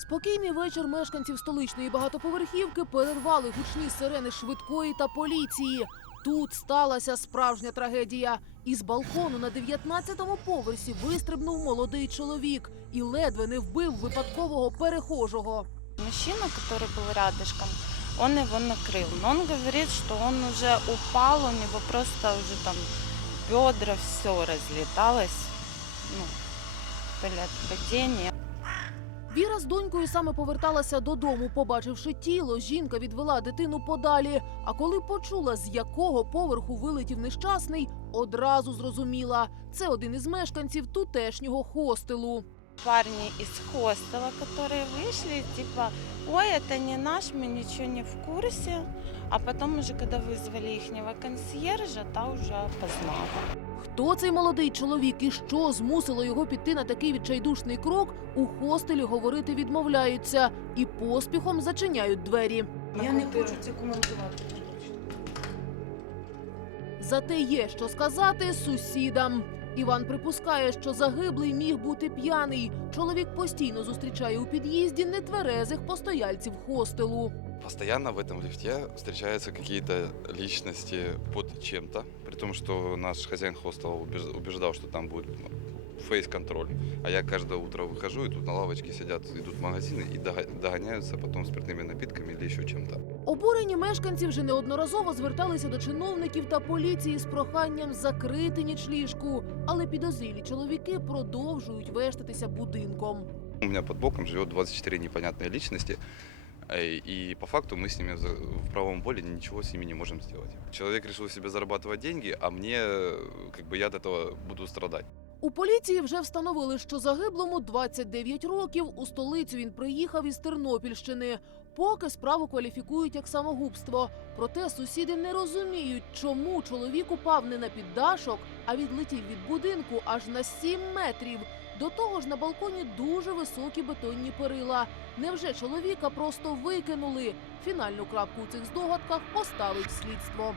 Спокійний вечір мешканців столичної багатоповерхівки перервали гучні сирени швидкої та поліції. Тут сталася справжня трагедія. Із балкону на 19-му поверсі вистрибнув молодий чоловік і ледве не вбив випадкового перехожого. Мужчина, который был рядышком, он его накрыл. Но он говорит, что он уже упал, у него просто уже там бедра, все разлеталось. Ну, были от падения. Віра з донькою саме поверталася додому. Побачивши тіло, жінка відвела дитину подалі. А коли почула, з якого поверху вилетів нещасний, одразу зрозуміла це один із мешканців тутешнього хостелу Парни из хостела, которые вышли, типа, ой, это не наш, мы ничего не в курсе. А потом уже, когда вызвали ихнего консьержа, та уже опознала. Хто цей молодий чоловік і що змусило його піти на такий відчайдушний крок, у хостелі говорити відмовляються і поспіхом зачиняють двері. Я не хочу це коментувати. Зате є що сказати сусідам. Іван припускає, що загиблий міг бути п'яний. Чоловік постійно зустрічає у під'їзді нетверезих постояльців хостелу. Постоянно в этом лифте встречаются какие-то личности под чем-то, при том, что наш хозяин хостела убеж- убеждал, что там будет ну, фейс-контроль. А я каждое утро выхожу, и тут на лавочке сидят, идут в магазины и дога- догоняются потом спиртными напитками или еще чем-то. Обурені мешканці вже неодноразово зверталися до чиновників та поліції з проханням закрити нічліжку, але підозрілі чоловіки продовжують вештатися будинком. У меня под боком живет 24 непонятные личности, э, и по факту мы с ними за- в правом поле ничего с ними не можем сделать. Человек решил себе зарабатывать деньги, а мне, э, как бы я от этого буду страдать. У поліції вже встановили, що загиблому 29 років. У столицю він приїхав із Тернопільщини. Поки справу кваліфікують як самогубство. Проте сусіди не розуміють, чому чоловік упав не на піддашок, а відлетів від будинку аж на 7 метрів. До того ж на балконі дуже високі бетонні перила. Невже чоловіка просто викинули? Фінальну крапку у цих здогадках поставить слідство.